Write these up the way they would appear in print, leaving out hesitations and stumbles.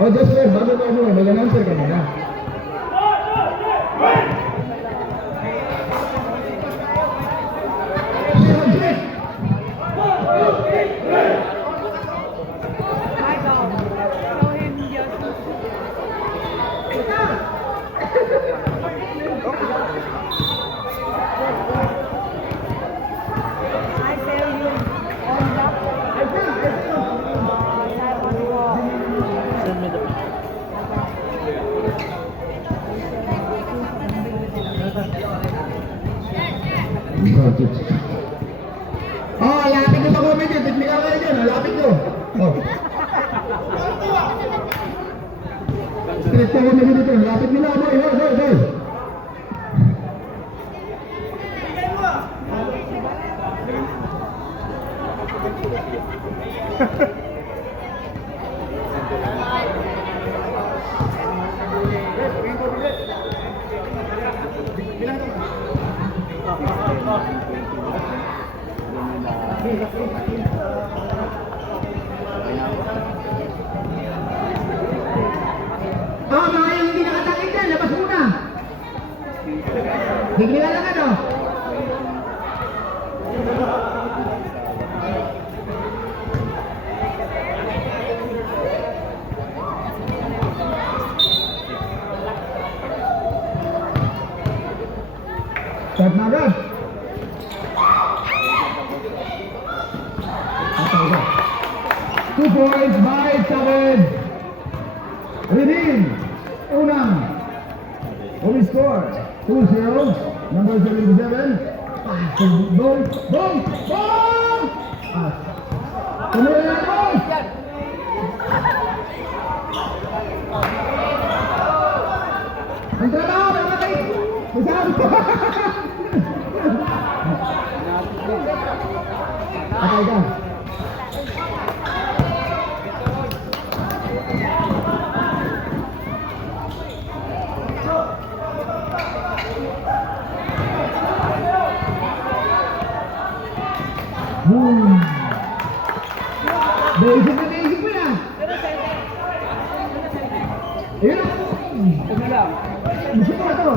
O, just wait. Bago ka mo, mag-announcer ka muna. Oh, lapit nyo sa comment yun. Tiklikal kayo dyan. Lapit nyo. Oh. Straight ka comment dito. Lapit nila. Boy, boy, boy, boy. Oh, mga yung hindi nakatakit dyan, labas muna. Tignan lang ano. Start na agad. 2 points by Tabed. Redeem. Unang. Home score. 2-0. Number 77. Boom. Boom. Boom. Tumulong na ito. Ang trabaho. Namatay. Masabi ko. Patay ka. Boom! Basic mo yan! Ayun! Gusto mo ito?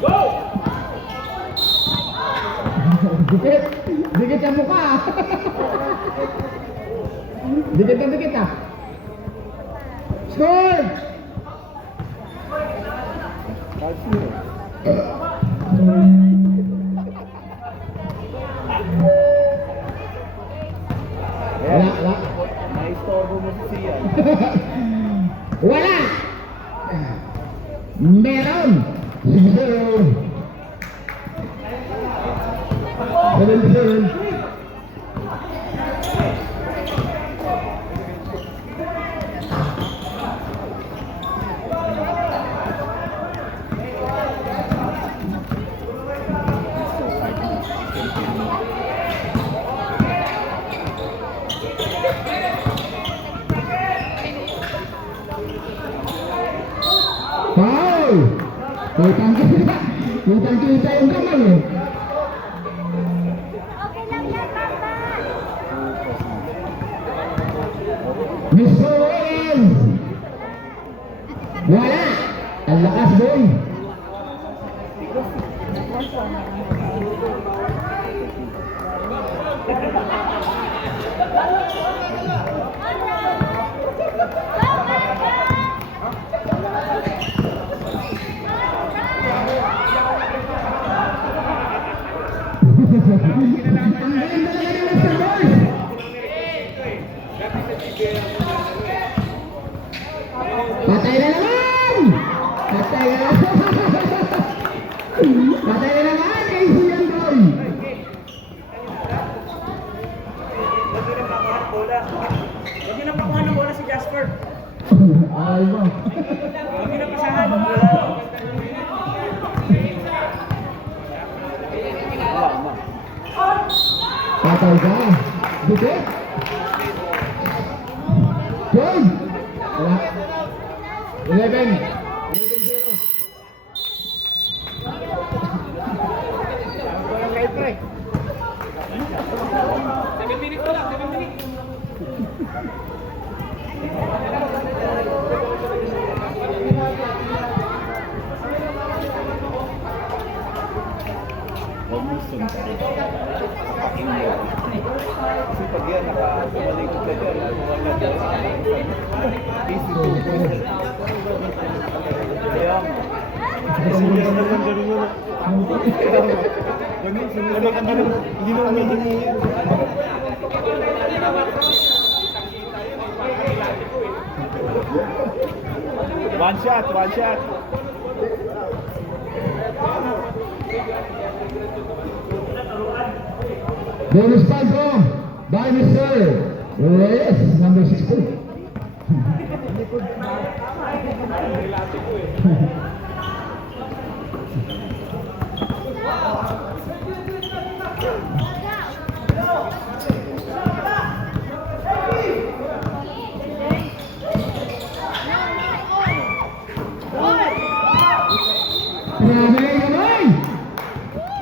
Go! Dikit! Dikit ang mukha! Dikit na dikit ah! Score! Wala! Naistorbo mo si Sian. Wala! Meron! Meron! 77. Foul! Kitang-kita yung kamay eh. Mr. Williams! Wala! Ang lakas boy! Patay na naman! Patay na naman! Patay na naman! Easy yan, boy! Huwag nyo na pakuha ng bola si Jasper. Ay mo! Huwag nyo na pasahan. Patay ka! Dikit! John! Wala! 11. 7 minutes ko lang, 7 minutes. Kasi pag yan, nakasumalikot ka dyan, wala dyan. Kaya, kasi yan naman ganun yun. Ganun, sunod ka ganun. Hindi mo umihingi yan. One shot, one shot. Bonus point by Mr. Reyes, number 16.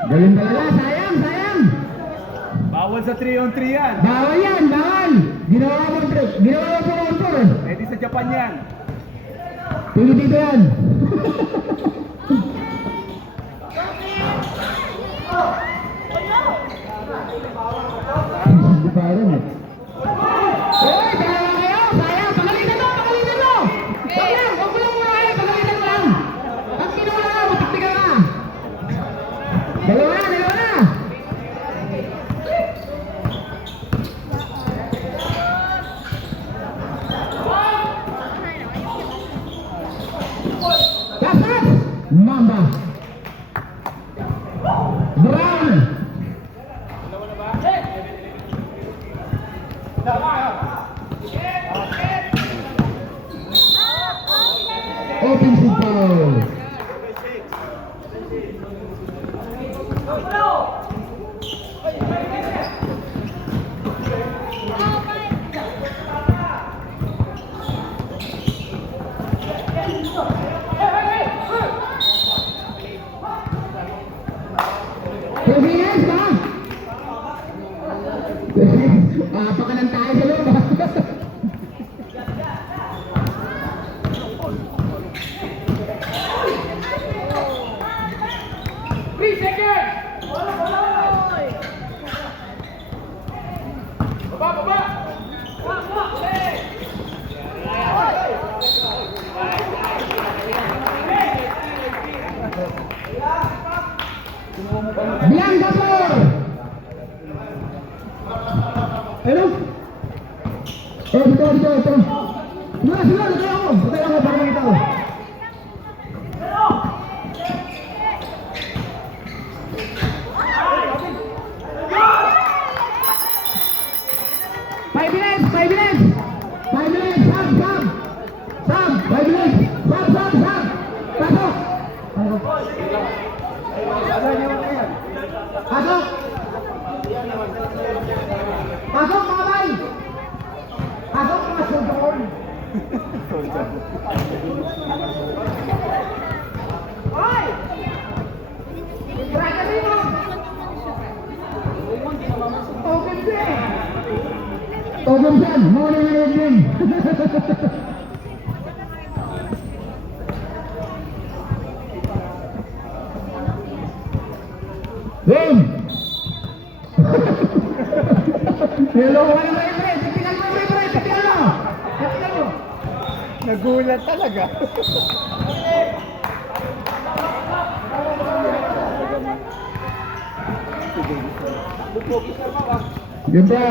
Galing talaga, sayang, sayang. Bawal sa 3-on-3 yan. Bawal yan, bawal. Ginawa mo po on 4. Pwede sa Japan yan. Pilipino yan. Hindi pa rin eh. Oy, dalawa kayo, sayang. Pagalitan mo, pagalitan mo. Wag lang, wag mo lang muna kayo, pagalitan mo lang. Pag kinuha ka, matiktikan ka. Dalawa na, dalawa na. Pasas! Mamba! Brown! Offensive foul! Pilihan ba? Pakanan tayo sa loob. Bianca Flor. Hello? Ito. Sila, ito ako. Ito ako para makita ko. Five minutes. 5 minutes. Sab. 5 minutes. Sab. Pasok. Pasok mga bay! Pasok mga sundon! Hoy! Tiraga rin mo! Open sen! Morning and evening! Game! Hello, wala ba yung pre? Tingnan mo, tingnan mo! Nagulat talaga. Ganda!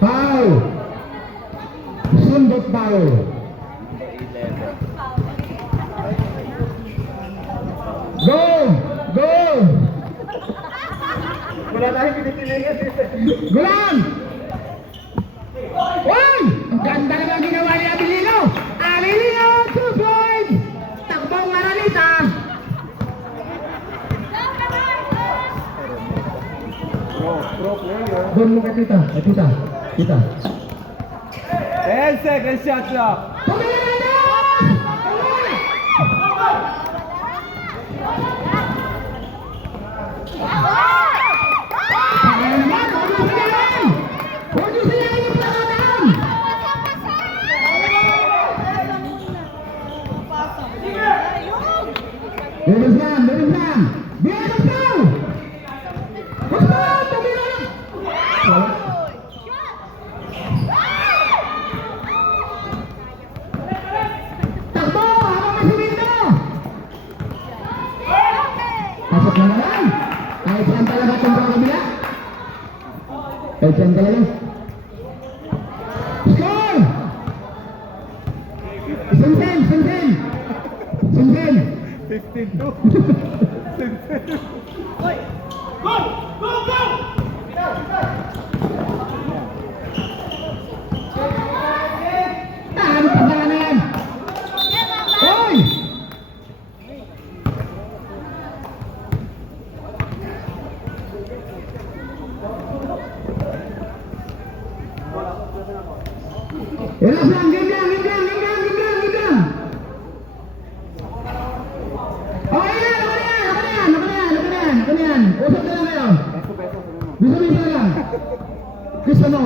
Foul! Sundot foul! Go! Wala tayong pinitiligan. Gulang! Uy! Ang ganda naman ginawa ni Abilino! Abilino! 2 points! Takbong Maranita! Doon mo kay tita. Kay tita. Tita. 10 seconds shot clock. Bilis lang, bilis lang. Bilis lang. Basta, tumilang. Takbo, habang may sumindo. Pasok na naman. Kahit saan talaga itong kabila. Kahit saan talaga. Score! Sinsen, Sinsen. Sinsen. 52. Ano pa pala na yan? Hoy! Relax lang, game lang, game lang, game lang, game lang, game lang. Okay na, okay na, okay na, okay na, okay na, okay na yan. Usap na lang kayo. Bisa-bisa lang. Kiss mo.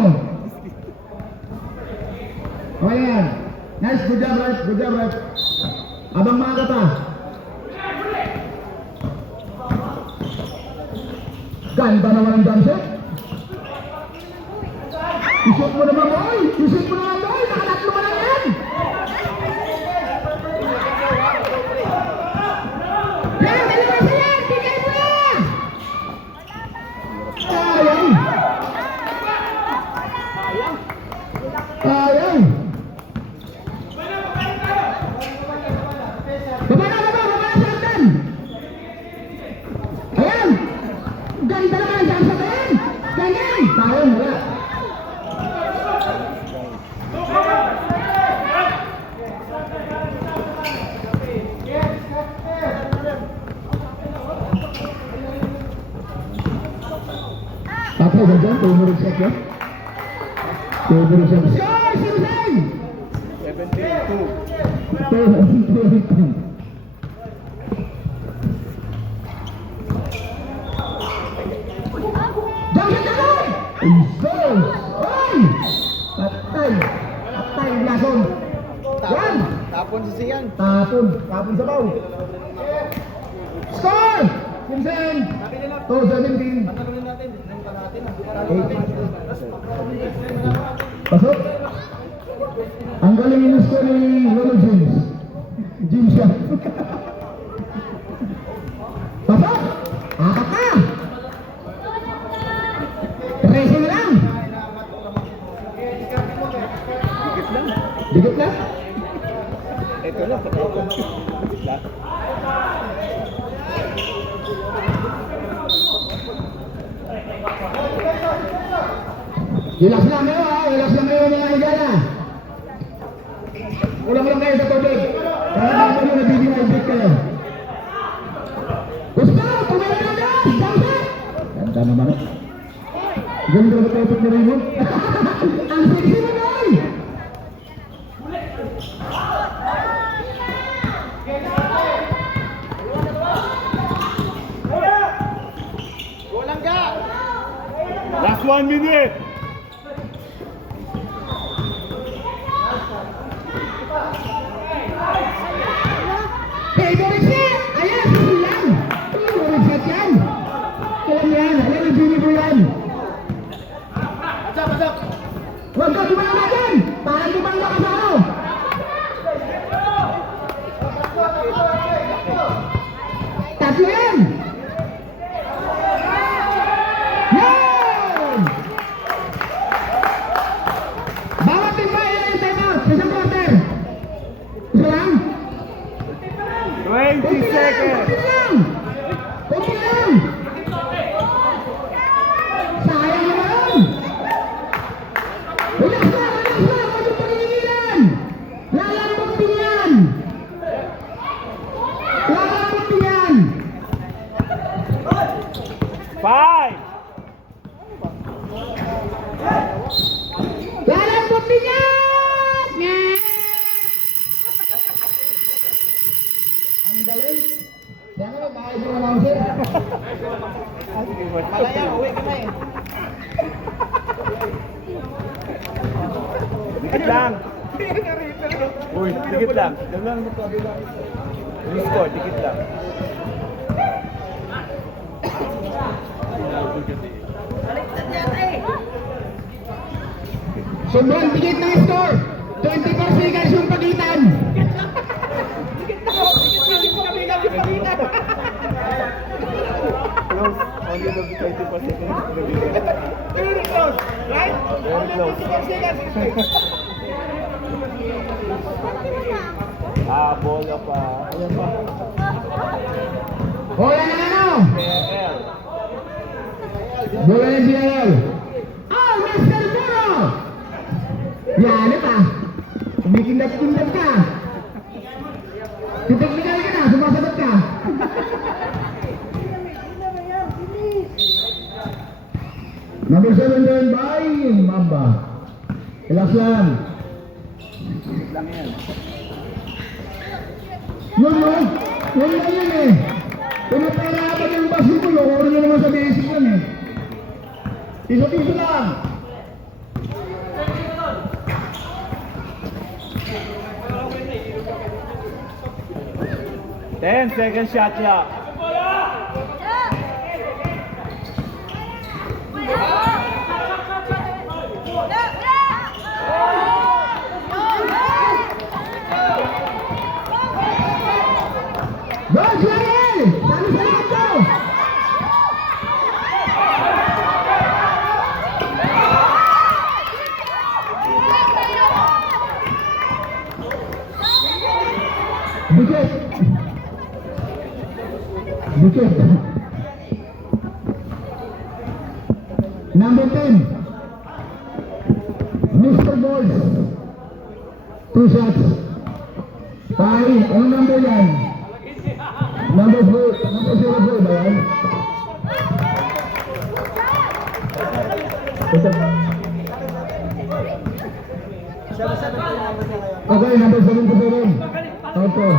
Okay na yan. Nice, good job, right? Good job, right? Abang maaga pa. Ganda naman ang jump shot. Isip mo naman, boy! Isip mo naman, boy! Nakatatlo ka lang yan! Yan! Dalawa sa yan! Tigay mo na! Sayang! Sayang! Baba na sa hagdan! Ayan! Ganda naman ang jump shot na yan! Ganyan! Sayang, wala! Patay ba dyan? Tumurog siya siya? Tumurog siya. Score! Sinsen! 72. Jangan takut! Isos! Oi! Patay! Patay langsung! Yan! Tapon si Sian. Tapon! Tapon sa baw! Score! Sinsen! 2-17. Pasok! Ang galing in-score ni Lolo James. James siya. Pasok! Akat na! 13 na lang! Dikit lang. Dikit na? Ito lang. Dikit lang. Relax lang kayo ha, relax lang kayo mga higala. Ulang lang kayo sa tubig. Para naman yung nabibinibig kayo. Gusto! Tumaya na na! Samsak! Ganda naman eh. Ganda na tupit ni Raymond. Ang sexy mo boy! Last 1 minute. Favorite shot! Ayan, susul lang! Favorite shot yan! Alam yan, alam yung Juniper yan! Huwag ka tumama dyan! Parang tumama ka sa ano! Tatlo yan! Yan! Sana ba, bakit mo naman sir? Sige, boy. Malaya, uwi ka na eh. Dikit lang. Uy, dikit lang. Dikit lang. Score, dikit lang. Sobrang dikit ng score. 24 seconds yung pagitan. Close. Only the 24 seconds. Very close, right? Very close. Bola pa. Ayan pa. Bola na ano? KL. Bola na GL. Oh, Mr. Muro! Yan, ano pa? Kumikindap-kindap ka. Titeknikal ka na, sumasagot ka. Number 7 doon by Mamba. Relax lang. Lang yan. Yun no? Yun lang yun eh. Pinapahirapan yung basketball. Kung ano naman sa basic yun eh. Piso-piso lang. Ten second shot clock. Go, Joel! Sali sa lahat ko! Bukit! Bukit! Number 10. Mr. Balls. 2 shots. Pari, anong number yan? Number 4. Number 04 ba yan? Okay, number 77. Okay.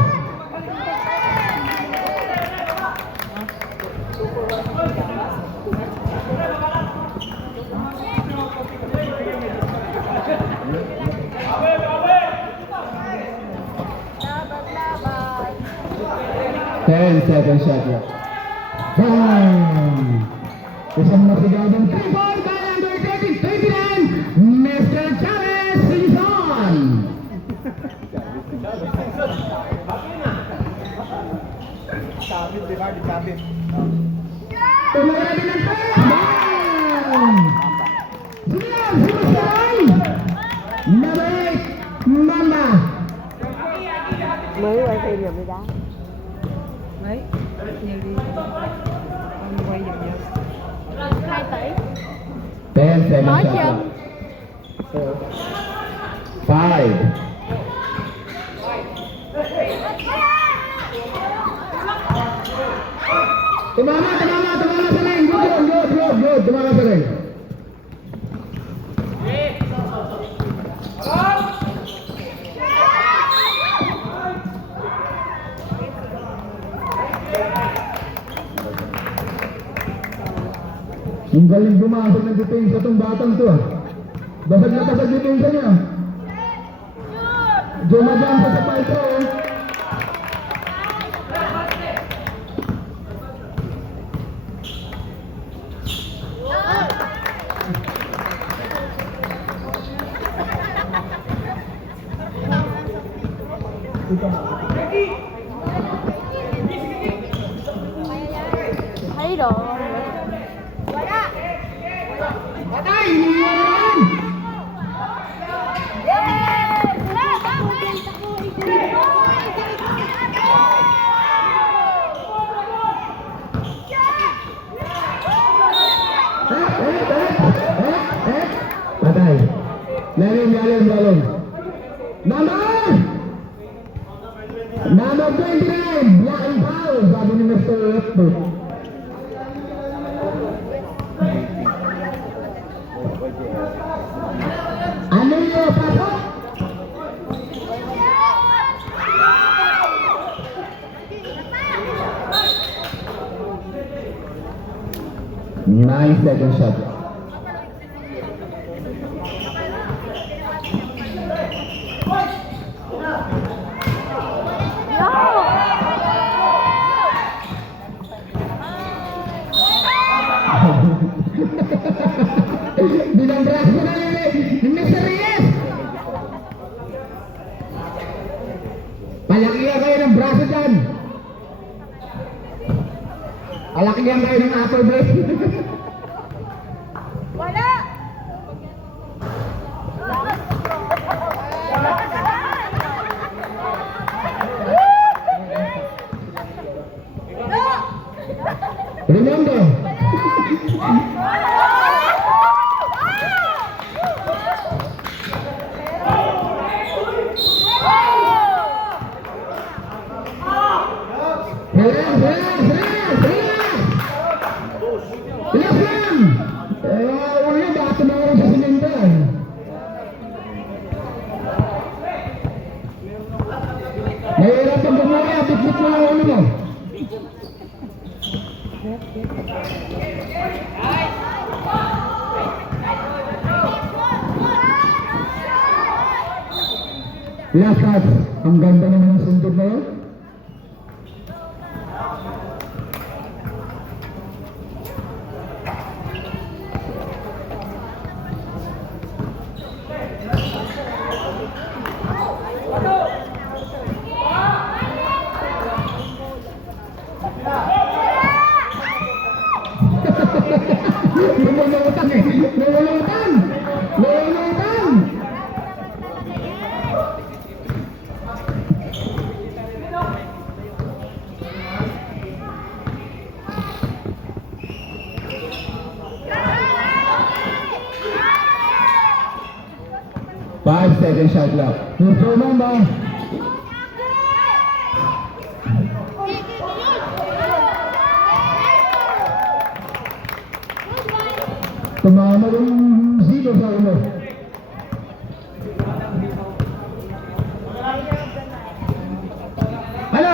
Ten seconds shot left. Bang! Isang masigadong 3-point by number 39, Mr. Chavez Sison! Sabit, di ba? Di sabit. Tumagay ng 3! Bang! Sige lang, sumusay! Number 8, Mamba! Mới quay phim rồi mới đá. Mấy? Nhiều đi. Ông quay giùm nhiều. 2 tỷ. 10 seconds Nói shot chưa? left. 5. Tumama sa ring. Good. Tumama sa ring. Ang galing bumasok ng depensa itong batang to ah. Basag na basag depensa niya. Dumadaan pa sa palto oh. Thấy đồ. Patay! Iniwan naman! Patay. Lalim. Number 29, Black and Foul, sabi ni Mr. Westbrook. Ano yung pasok? 9-second shot. Binabras mo na ni Mr. Reyes. Palakihan kayo ng braso dyan. Palakihan kayo ng upper brace. Wala! Remember, relax, relax, relax, relax. Relax lang. Ulo, baka tumawag sa simentan. Mahirap pag bumaya, bitbit mo ang ulo mo. Last shot. Ang ganda naman ng sundog na yun. Lumulutan eh. Lumulutan. Lumulutan. Five-second shot clock. Remember. Tumama yung zero sa ulo. Ano?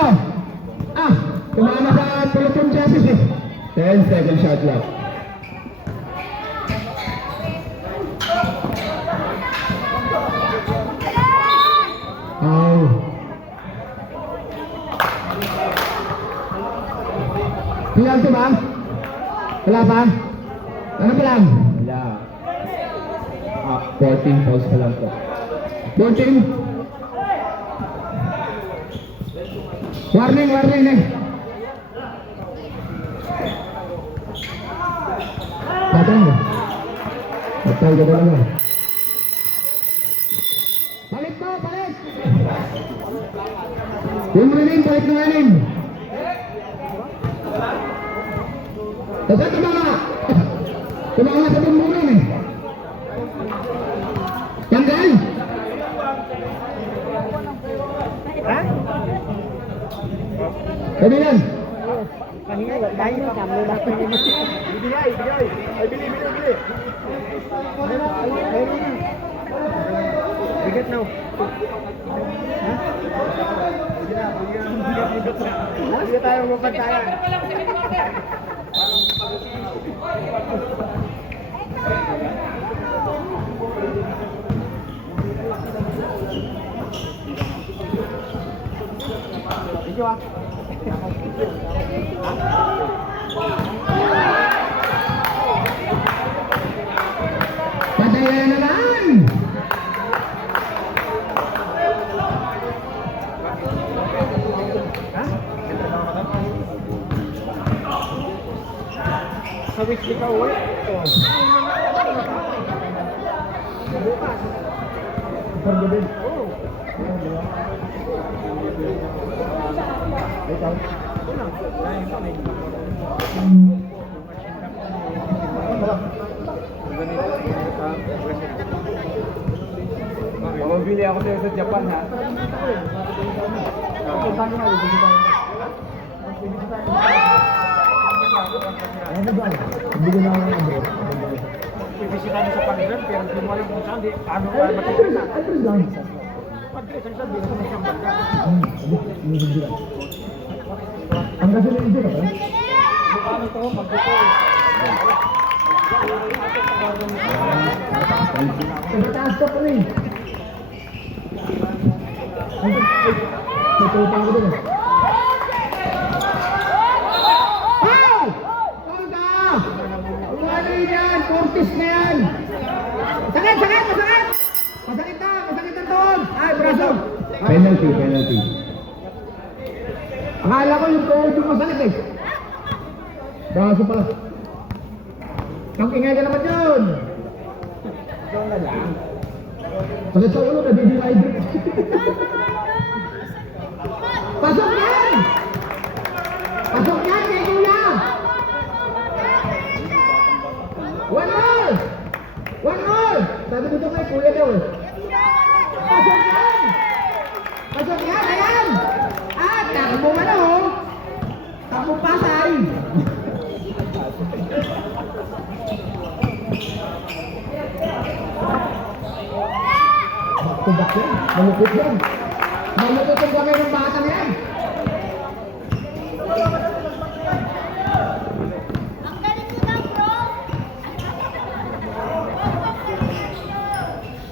Tumama sa Philippine chassis eh. 10-second shot clock. Oh. Ilan ito ba? Wala pa? Ano pa lang? Wala. 14 falls pa lang to. 14. Warning, warning eh. Patay mo. Patay ka talaga. Balik mo, balik! Yung rin, balik na rin. Kasi tumama. Tumama sa bumbunan eh. Tanggal! Ha? Sabi yan. Dahil pa kami na. Ibigay, ibigay. Ay, bili, bili, bili. Meron na. Bigat na. Ha? Bigat na. Hindi tayo mapantayan. Ikaw ah. Patayan na naman! Ha? Sa which ikaw uwi? Bukas. Isang gabi? Oo. Ikaw? Unang. Dahil kami. Mamabili ako sa'yo sa Japan ha. Ano ba? Hindi na ako ng bro. Ibisita mo sa Panginoon, pero hindi mo alam kung saan, paano ka matitira. Ano lang? Pag-dress ang sabi, sa isang banda. Ang gasolina dito ba? Paano ito, pag-dress Taas ka po eh. Tutupang ko dun eh. Wow! Tangka! Ang ano yun yan? Cortis na yan! Sakit! Sakit! Masakit! Masakit na! Masakit ang tuhod! Ay, braso! Penalty, penalty. Akala ko yung tuhod yung masakit eh. Braso pala. Tangingay ka naman yun! Sakit sa ulo, nabidi-hydrate. Pasok yan! Pasok yan kay Kuya! One more! One more! Sabi dito kay Kuya daw eh. Pasok yan! Pasok yan! Ayan! Ah, takbo ka na oh! Takbo pasay! Back-to-back yan. Malupit yan. Malupit yung kamay ng batang yan.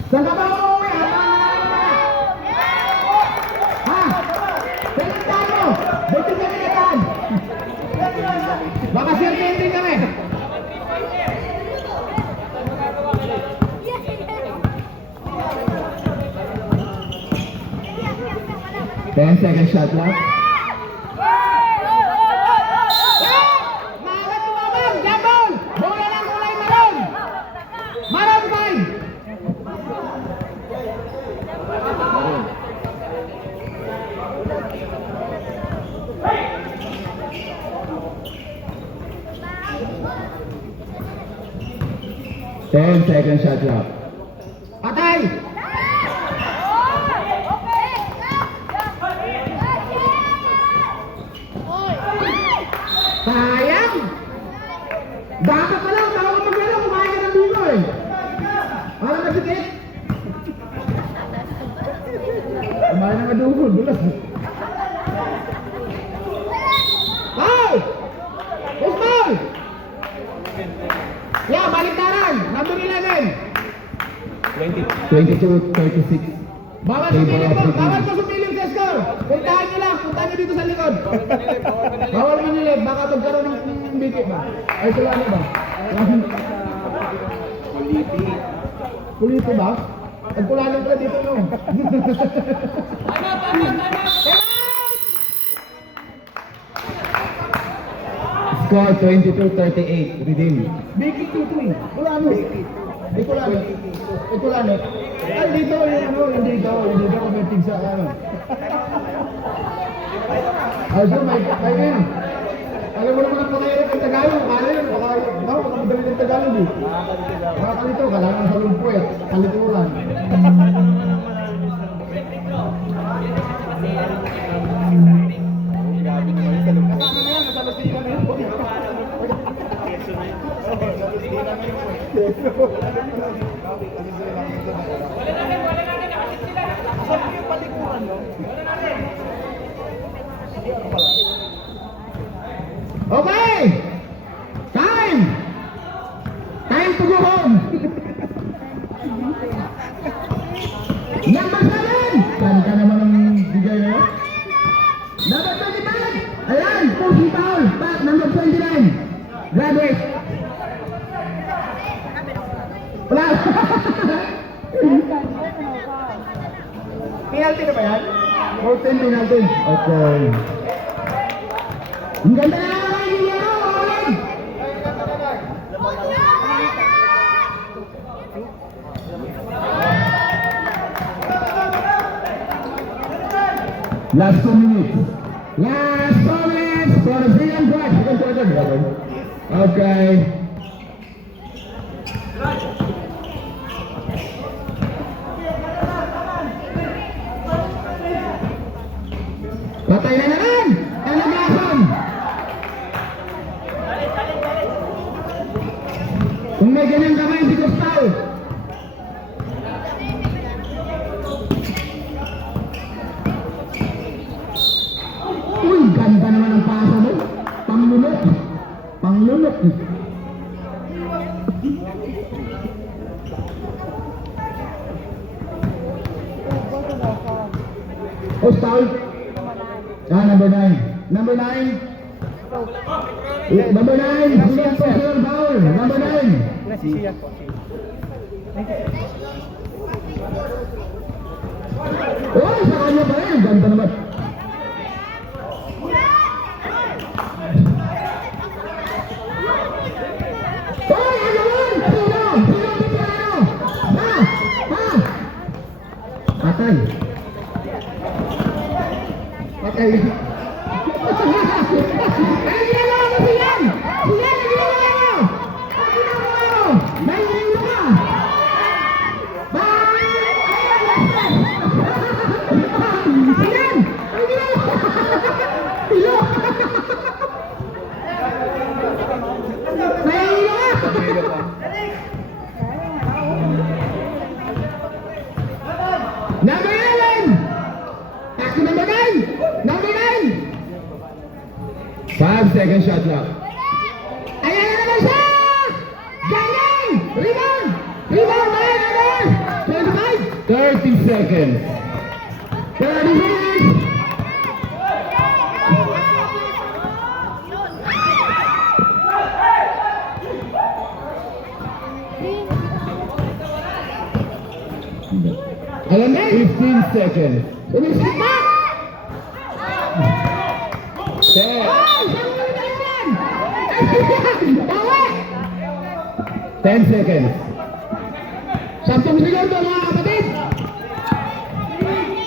Saan ka ba uuwi? Ha? Saan tayo? Buti kami natan. Baka sirkentin kami. 10 seconds shot left. Maangat tumabang! Jambol! Bola ng kulay maroon! Maroon 5! Ten seconds shot left. Patay! Sayang! Baka pa lang, baka ka magwala, kumain ka ng dulo eh. Parang nagsikit. Kumain ng adugo, dulas. Foul! It's foul! Yeah, baliktaran. Number 11. 22-36. Bawal sumilip po, bawal po sumilip sa score. Puntahan nyo lang, puntahan nyo dito sa likod. Bawal manilip, baka magkaroon ng bigit ba? Ay, tulano ba? Kuliti ba? Pagkulano ka dito no. Score 22-38, redeem. Bigit dito eh. Kulano. Kulano. Kulano. Ay, dito yung ano, hindi daw committing sa ano. Ay, so, may win. Alam mo naman ang pangyayari ng Tagalog, paano yun? Baka madali ng Tagalog eh. Baka kalito, kailangan sa lumpo eh. Kalituran. Okay! Time! Time to go home! Number 7! Saan ka naman ang bigay na yun? Number 25! Ayan! Pushing foul! Back, number 29! Graduate! Wala! Penalty na ba yan? 14 penalty. Okay. Ang ganda na naman yung yero! Ulit! Last 2 minutes. Last 2 minutes for the freedom fight. Okay. Patay na naman! Talagasan! Kung may ganyan kamay si Gustavo. Uy, ganda naman ang pasa mo. Panglunok. Panglunok. post foul. Ah, number 9. Number 9. Number 9. Second personal foul. Number 9. Nasisiyan po. Oh, sa kanya pa rin. Ganda naman. Oh, ano yun? Sino? Sino dito ano? Ha? Ha? Patay. Patay. Ay, ginagawa mo siyan! Siyan, ang ginagawa mo! Ang ginagawa mo! May nilo ka! Siyan! Ang ginagawa mo! Ilo! May nilo ka! Number 11! Back to number 9! Number 9! 5 second shot clock. Ayan na naman siya! Galing! Rebound! Rebound na yan! 25! 30 seconds. 30 seconds! Ayan na! 15 seconds. Umisip na! 10. 10 seconds. 10 segundo mga kapatid. 10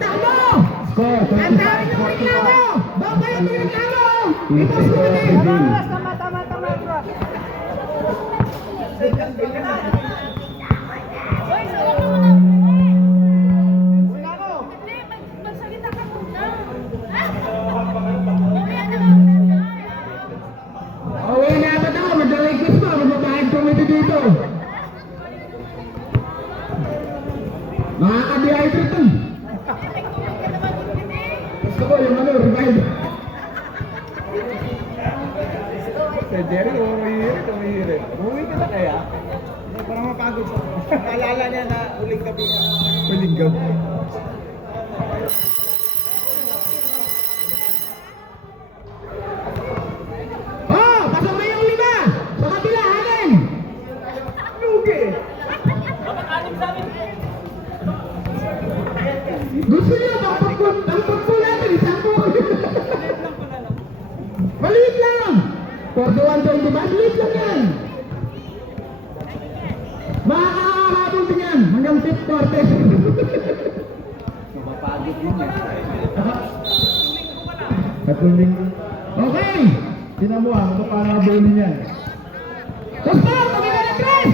Tamo! Score, ang dami ng reklamo! Baka yung reklamo! Ito sulit! Tama, bro. Magsalita ka muna. Uwi na ba daw? Mag-request mo. Magbabayad committee dito. Makaka-dehydrate to. Gusto ko yung ano, revive. Jerry, umihirit. Umuwi ka na kaya? Parang mapagod siya. Naalala niya na huling gabi niya. Huling gabi. Oh! Pasok na yung 5! Sa kabila, hanin! Lugi! Gusto niyo ba ang pagpul natin? Isang po! Maliit lang! 41-20 maliit lang yan! Makakakarapon din yan! Hanggang 5th quarter! Mapapagod yun eh. Tatlong linggo. Okay! Tinan mo ah, mapapanabunin yan. Gusto! Pagkita ng Chris!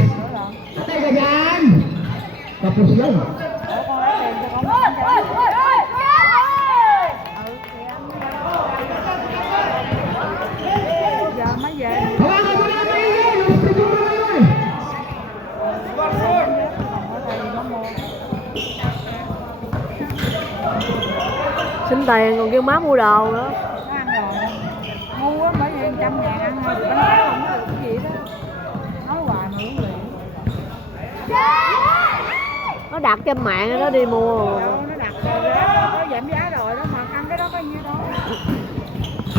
Atay ka dyan! Tapos lang. Hawakan mo na kayo yan! Gusto mo na yun! Xin tiền còn kêu má mua đồ nữa. Ngu á, bởi vì 100.000 ăn thôi, bánh táo không có được cái gì đó. Nói hoài mà uống liền. Nó đặt trên mạng nó đi mua. Đâu, nó đặt giá, nó giảm giá rồi đó, mà ăn cái đó có nhiêu đâu.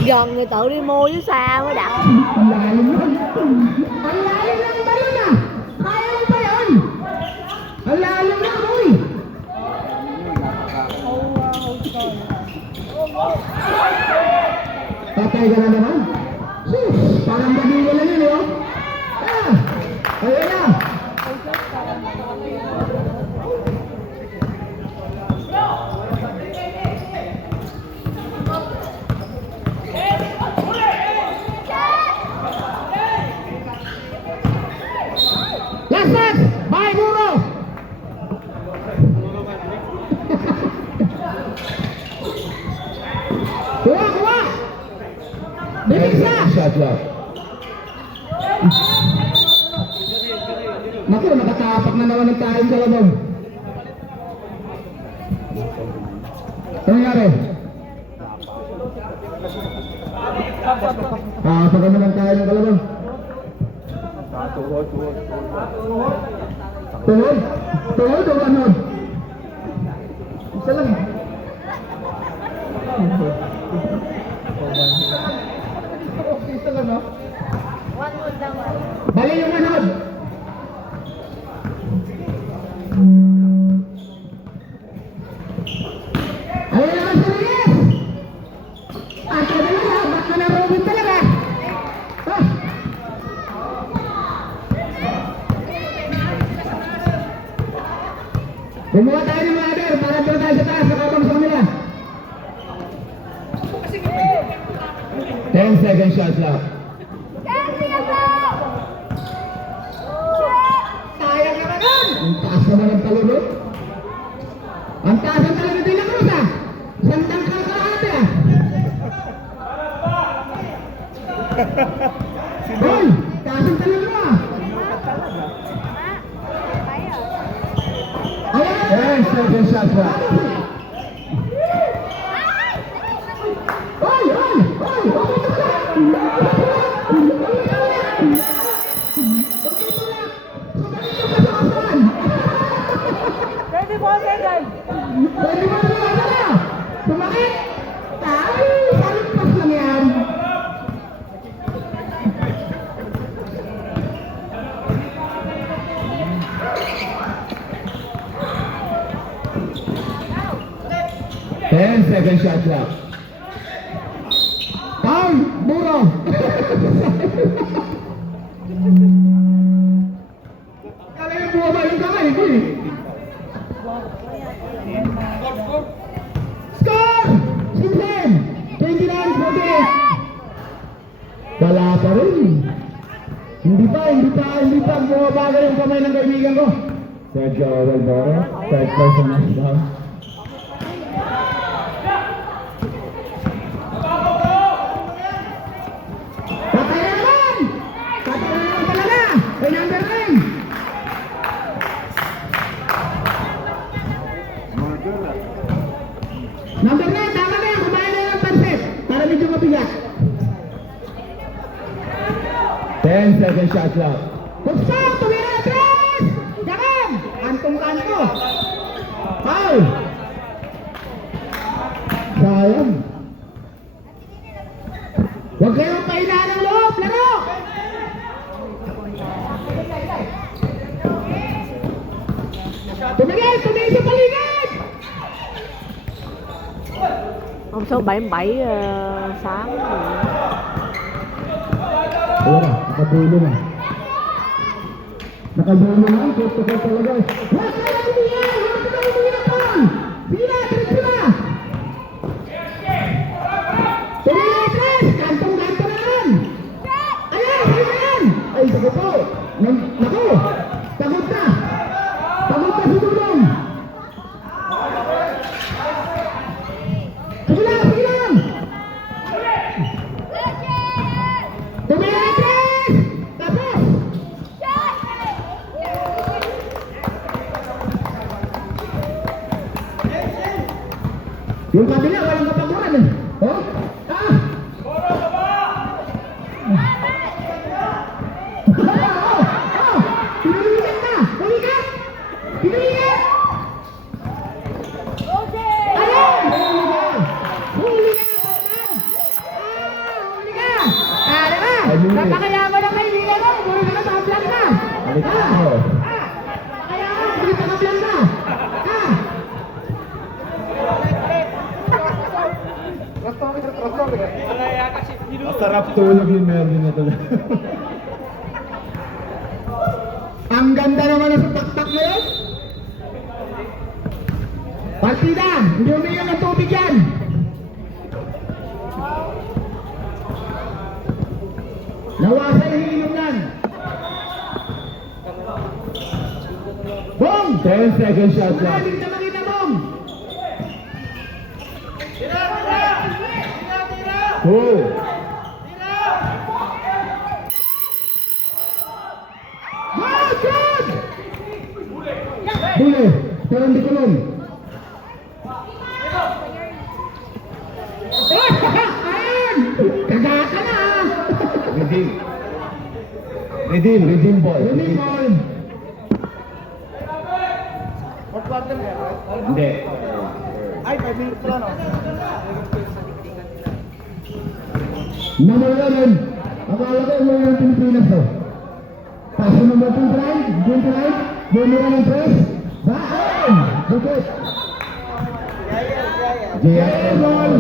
Gần người tự đi mua chứ xa mới đặt. Ang lalim nun! Ang lalim ng balon ah! Kaya mo pa yun! Ang lalim na boy! Patay ka na naman? Sus! Parang babiwa lang yun oh! Ah! Ayan na! Last set! Bye, Buro! Kuha, kuha! Bilis na! Shot lock. Naku, nakatapak na naman ng tayo sa labong. Ano nangyari? Pagka naman tayo ng kalabang. Tuhod. Tuhod? Tuhod o ganun? Isa lang. Isa lang, no? Bali yung manod. Ayun naman sa Reyes. At kadali na, ba't na narobin talaga? Ah! Gumawa tayo ng ladder para doon tayo sa taas, nakabang sa kanila. 10 second shots lang. Sayang naman nun! Ang taas naman ang talunod. Ang taas ang talunod din ng Cruz, ah! Isang tangkal ka lahat, ah! Hoy! Taas ang talunod mo, ah! Ayan! 10 second shots lang. Hoy! Hoy! Hoy! Ready for second. Pwede mo na naman na! Sumakit! Ay! Salimpas lang yan! Ten second shot lang. Ay! Buro! Kala yung buwa ba yung kamay? Hindi! Score! Simpson! 29-48! Wala pa rin. Hindi pa bumabaga yung kamay ng kaibigan ko. Sergio Valvaro, third person na down. Patay na naman! Patay na naman talaga! Ay, number 9! Number 9, tama na yan. Kumain na yung pansit. Para medyo mabigat. 10 second shot lang. Pagsak! Tumira! Tres! Yakam! Antong-kanto. Foul! Sayang. Huwag kayong pahinaan ng loob. Laro! Tumigil! Tumigil sa paligid! Hôm số 77 sáng Wala na, nakabulo na. Nakabulo na, gusto ko talaga. Huwag ka lang umiyan! Huwag ka lang umiyan! Sila, diretso na! Tumila, Tres! Kantong-kanto na yan! Ayan, sa'yo na yan! Ay, sige po! Naku! Pagod na! Pagod na si Dudong! Sige lang, sige lang! Tumila, Tres! Tapos! Yung kabila, walang kapaguran eh. Oh? Ah! Pinulikat na! Pulikat! Pinulikat! Ayun! Huli ka! Huli ka! Diba? Napakayaman ang kaibigan mo! Puro ka na nakaplan na! Napakayaman! Puro ka nakaplan na! Masarap tulog yung Mervin na tulog. Ang ganda naman sa taktak ngayon! Partida! Hindi umiyon ng tubig yan! Nawasa yung hininom yan! Bong! 10 second shot lang. Maraming na makita, Bong! Two. Oh, good! Huli! Pero hindi kulong! Ayun! Kagaka! Redeem ball. Redeem ball. Fourth quarter yan, right? Hindi. Ay, 5 minutes pa lang, no? Number 11. Akala ko yung mga Pilipinas to. Paso number 29. Bumira ng press. Baan! Dukot. JL ball.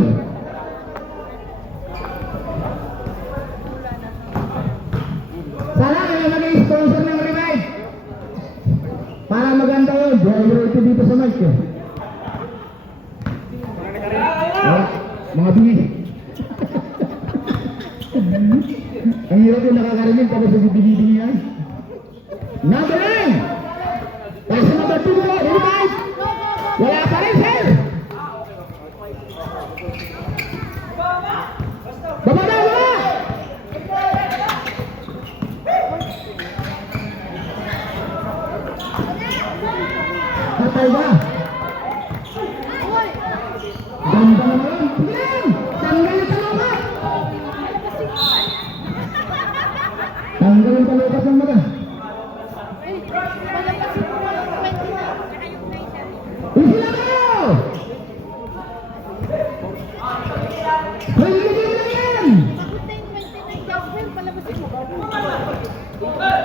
Sana kaya maging sponsor ng Revive. Para maganda yun. Dito dito sa mic eh. Mga bingis. Ang hirap yung nakakarinig tapos sa binibingi yan. Number 9! Paso number 2 mo, Revive! Wala pa rin, sir! Baba na, baba! Patay ba? Ganda naman! Yan! Tanggal yung talukat! Tanggal yung talukat ng mga. Isila kayo! Pwede na yan!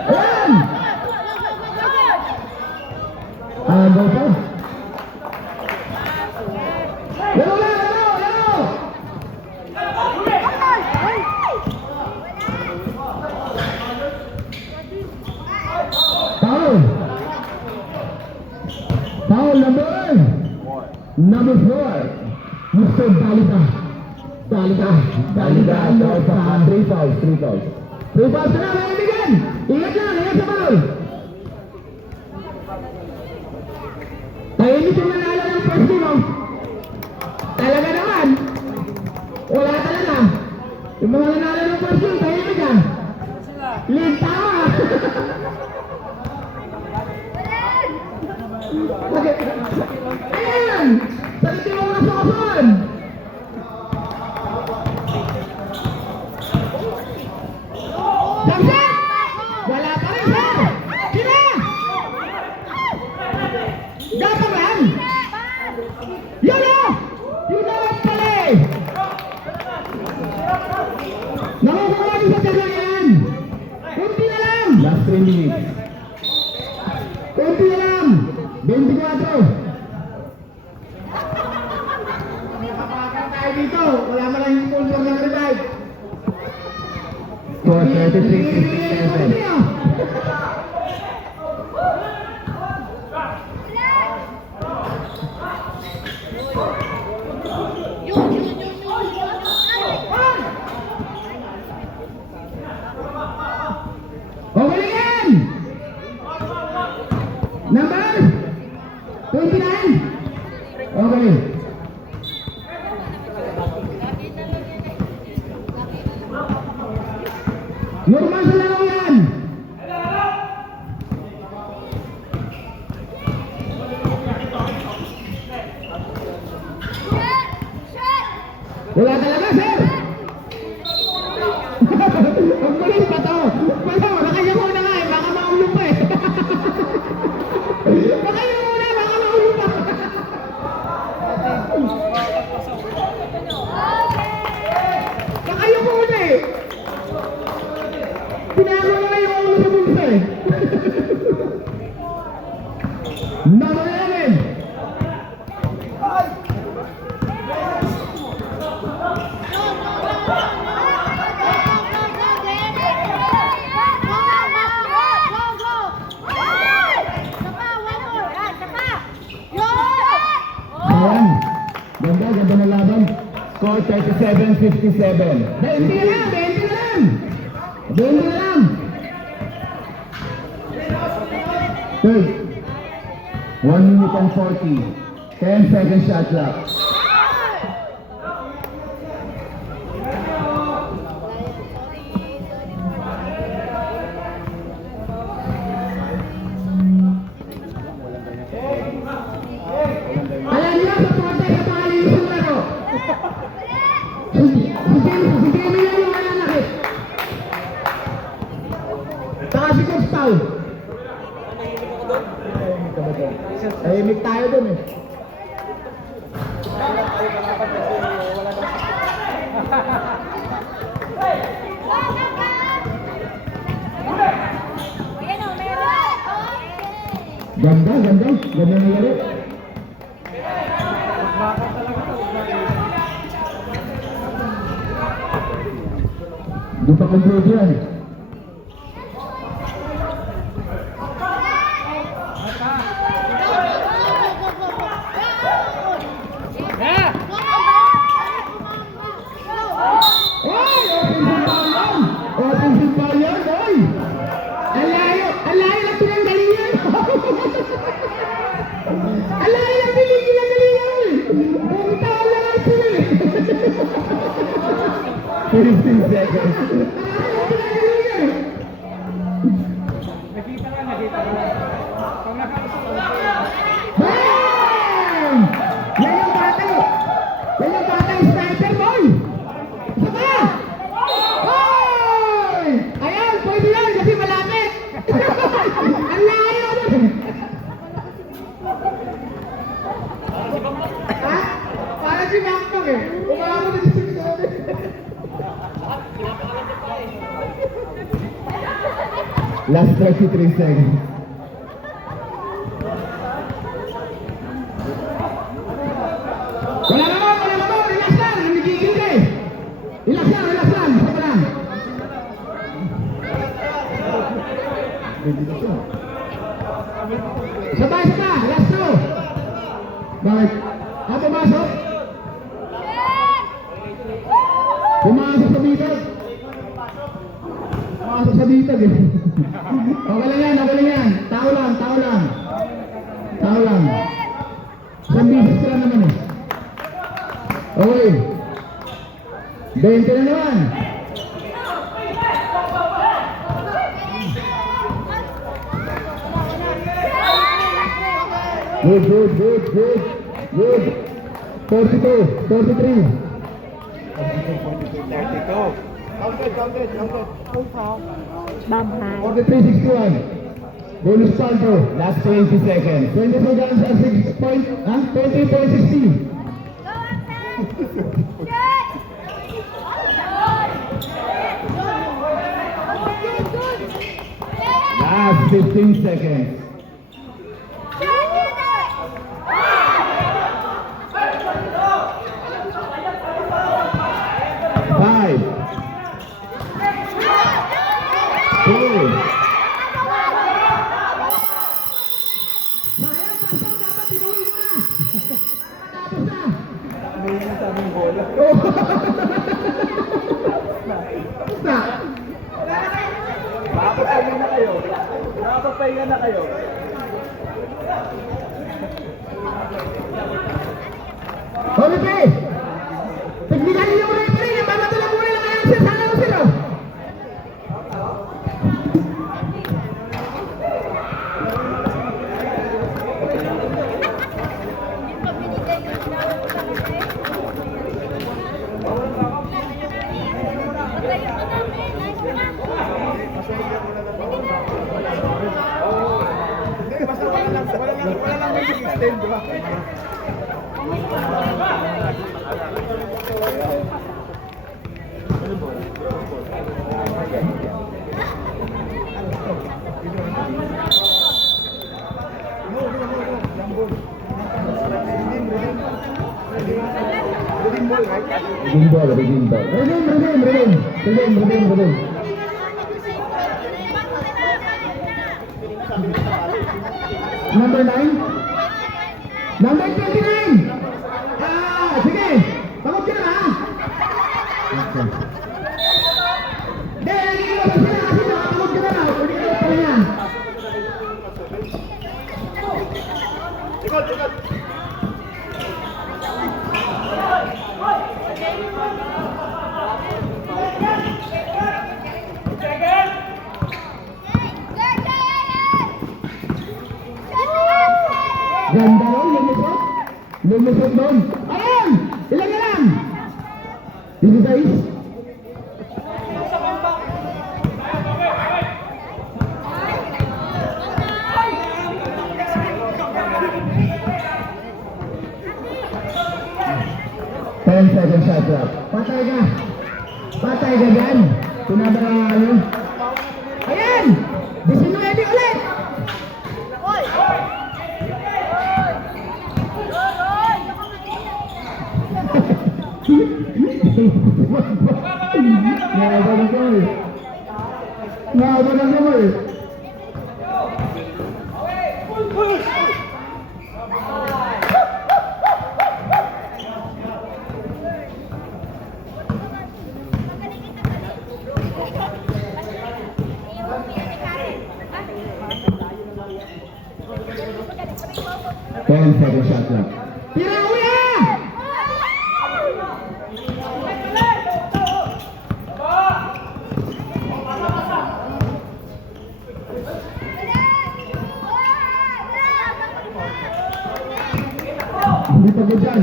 Ayan! Go po. Yellow! Foul number 4. Mr. Dalida. Three fouls. 3 fouls na, naibigan. Ingat sa foul. Tahimik yung nanalo ng first team, oh. Talaga naman. Wala talaga. Yung mga nanalo ng first team, tahimik ah. Lead tama. Ayan! Saliti mo mga soson! Samson! Wala pa rin, sir! Sina! Gapang lang! Yun o! Yun na lang pala eh! Nakukuha natin sa sarang yan! Kunti na lang! Last 3 minutes. Kunti na lang! 24! Kapakang tayo dito! Wala mo lang yung sponsor ng Revive! Score 33-57. Okay yan! Number 29! Okay. Normal sa laro yan! Wala talaga, sir! Ang bilis pa to! Nakaya muna nga eh, baka maulong pa eh! Nakaya muna, baka maulong pa! Nakaya muna eh! Pinago na nga yung ulo sa bulsa eh! Number 11! Ayan. Ganda na laban. Score 37-57. 20 na lang! 20 na lang! Third. 1 minute and 40. 10 second shot clock. Alam niyo, sa porte sa pangalinis yung laro. Si Jamie lang yung mananakit. Saka Tahimik tayo dun eh. Ganda, ganda. Ganda na laro. Di pa complete yan. Oy! Offensive ball yan, oy! Ang layo lang pinanggalingan! Ang layo lang pinanggalingan! Bumitaw lang ang sila eh! 15 seconds. Bam! Yan yung batay! Yan yung batay sniper, boy! Isa pa! Hoy! Ayan, pwede yan kasi malapit! Ang layo! Ha? Para si Mactong eh! Umama na si Simpson eh! Last 33 seconds. Wala naman, relax lang, nagigil ka eh. Relax lang, isa lang. Sabay, last two. Bakit? Pumasok? Pumasok sa bitag. Pumasok sa bitag eh. Okay lang yan. Tao lang. Isang bisis ka lang naman eh. Okay. 20 na naman. Good. 42, 43. 43, 61. Bonus Santo. Last 20 seconds. 22 guns at 6 point, 20.60. Last 15 seconds. Five, 4. Nakapagpahinga na kayo. Holy Tignan niyo yung referee, papatulang muna lang kayo sa sana ko sila. Wala lang may extend, di ba? Redeem. Number 9? Number 29! Sige! Pagod ka na ha! Okay. Hindi, nagiging mo sila kasi nakapagod ka na na. Pwede ka na pala yan. Ganda lang, lumusot doon. Ayan! Ilan na lang? 16? 10 seconds shot clock. Patay ka. Patay ka dyan. Pinabaraan nyo. Ayan! 19 ulit! Naba ng goal. Naba ng goal. Ten seconds shot clock. Tira kuya! Hindi pa ba dyan?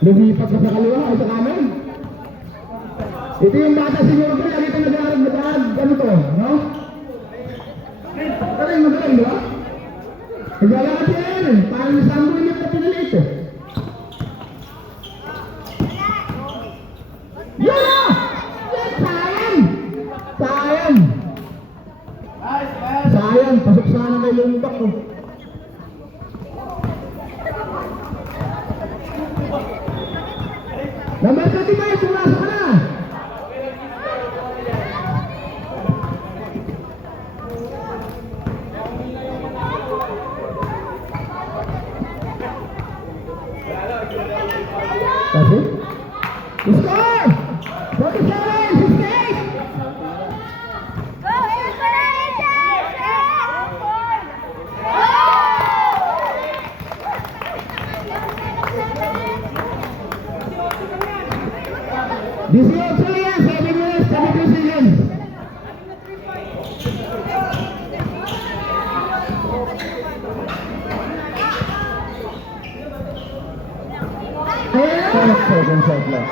Lumipat ka sa kaliwa o sa kanan? Ito yung bata siguro ko, lagi ito nag-aaral, ano to, no? Magaling, magaling, di ba? Naglalakad yan eh, parang isang buwan yung kapinalit eh. Yun na! Yan, sayang! Sayang! Sayang, pasok sana may lumbak ko. Number 35, pumasok ka na! Kasi? Score! 47, 68! Dieciocho yan, 7 minutes, 72 seconds. Ayan! 5 seconds shot left.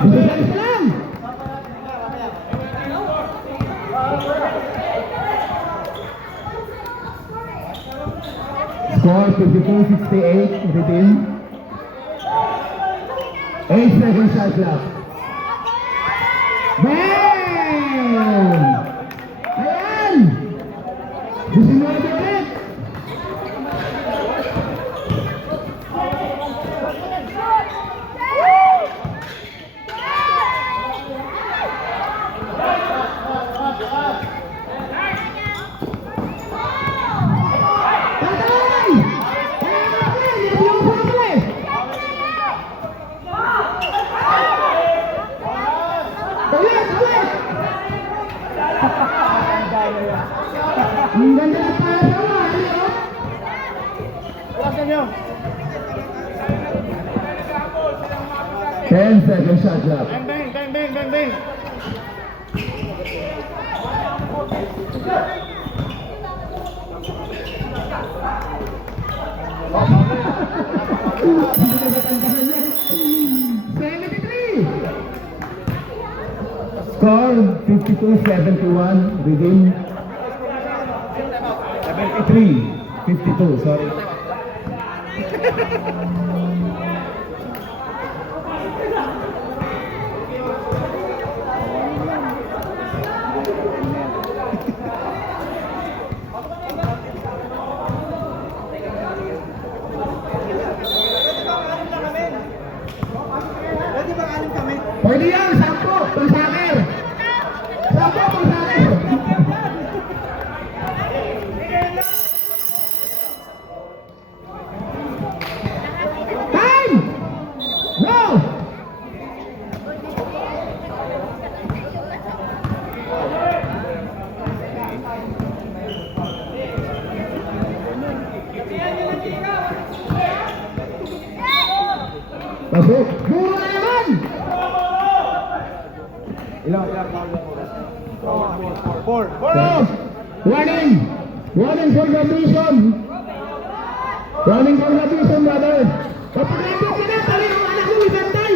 Bisa lang! Score 52-68, redeem. 8 seconds shot clock. Bang! Ayan! 19 ulit! Tatay! Ang ganda na para sa wali, oh! Alasan nyo. 10 seconds shot clock. Bang, bang, bang, bang, bang, bang. Hindi na natandahan niya. 73! Score 52-71, redeem. 73-52, sorry. Pwede yan, 10, pang saker. 10, pang saker. Time! Go! Pasok. Duro na naman! Ilang? Four. Warning! Warning for the mission! Running congratulations, brother. Kapag-lapit ka na, tali ang anak mo, ibantay.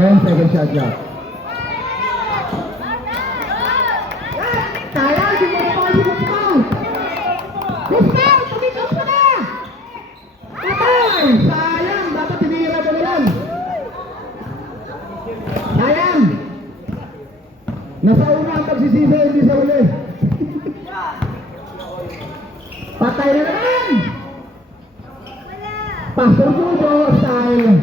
Second shot clock. Sayang, siguro pa si Gustav. Gustav, tumikot ka na! Patay! Sayang, dapat tinira mo na lang. Sayang! Nasa una ang pagsisisa, hindi sa uli. Patay na naman! Pastor Judo, style.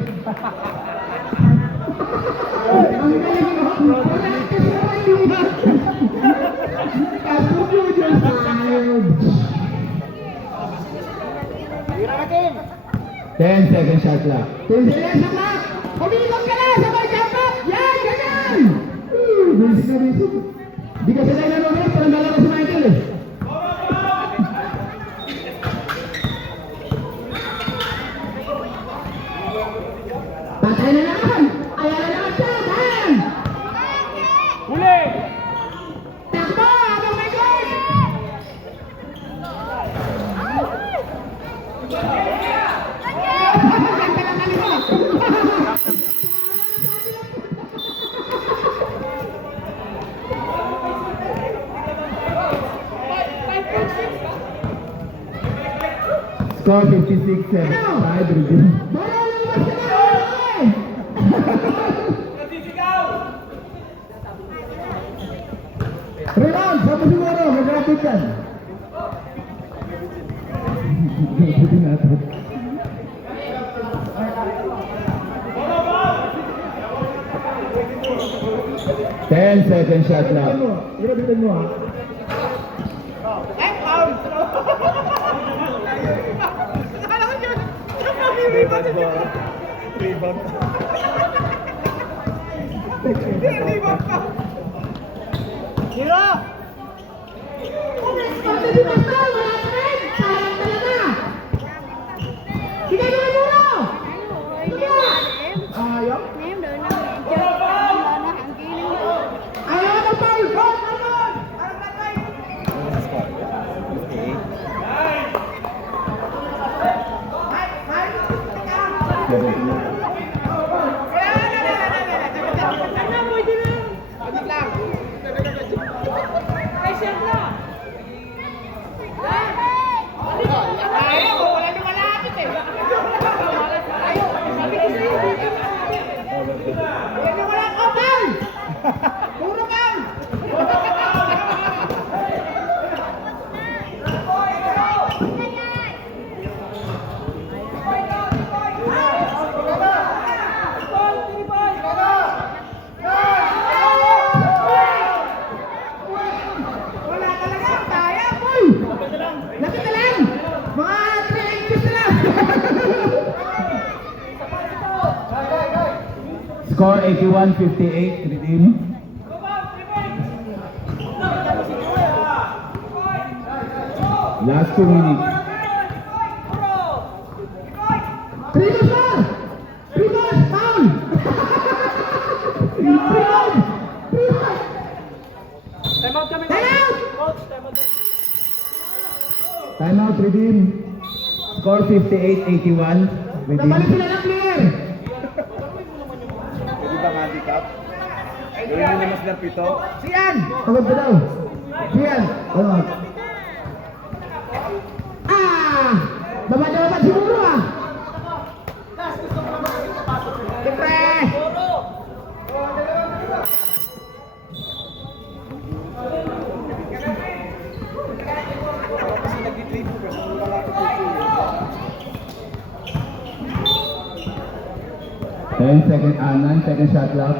Ang galing mo! Pastor Judo, style. 10 second shot clock. 10 second shot clock! Umikot ka na! Sabay jump up! Yan! Ganyan! Basic na basic. Di ka sila nanonood, parang dala ko si Michael eh. Patay na naman! Ayan na naman siya! Ayan! Huli! Takbo! Abang may goal! Score 56-75, review. Baro lumabas ka na! Rebound, sama siguro, mag-rapid yan. Buti natin. 10 second shot clock. Grabitin mo ha. Rebound. Hero! Pati di Pastor, wala pa rin! Sayang talaga! Sige, gawin mo na! Sige! Ayaw? Ayaw na foul! Foul! Foul! Lapit ka lang! Mga 3 inches na lang! Score 81-58, redeem. Last 2 minutes. Rebound, sir! Rebound! Foul! Rebound! Rebound! Time out kami. Time out! Coach, time out. Timeout, redeem. Score 58-81, Nabalik redeem. sila ng player! Pwede bang handicap? Gawin mo naman silang pito. Sian! Pagod ka daw! Sian! Pagod! Ah! Babad siguro ah! Siyempre! Nine second shot clock.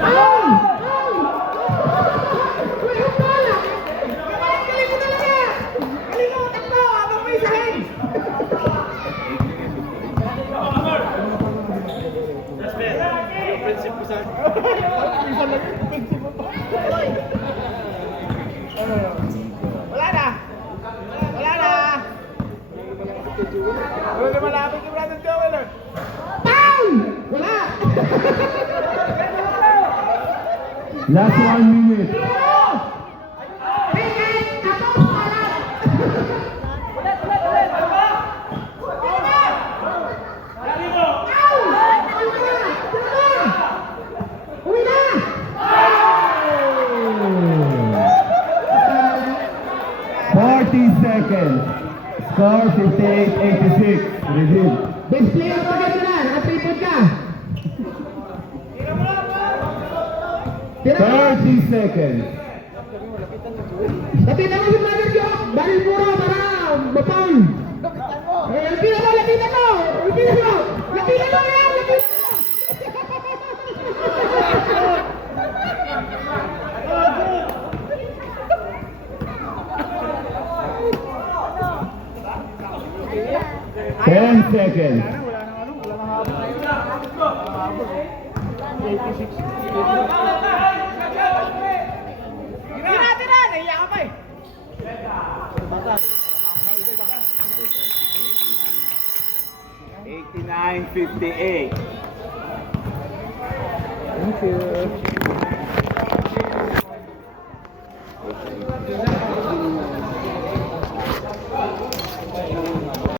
Ay! Ay! Uy, ang bola! Galing mo talaga! Kalimutan mo habang may sahin! Wala na! Wala na! Wala na malapit. Last 1 minute. Tingin! Tapos pala! Uwi na! 40 seconds. Score 58-86. Resume. Best player pa ka na! Naka-tripod ka! 30 seconds. Lapitan mo si Brother Joe! Dahil puro para bapang! Lapitan mo! Lapitan mo! Lapitan mo! Lapitan mo yan! Lapitan mo! 10 seconds. Eighty-nine, 58. Thank you.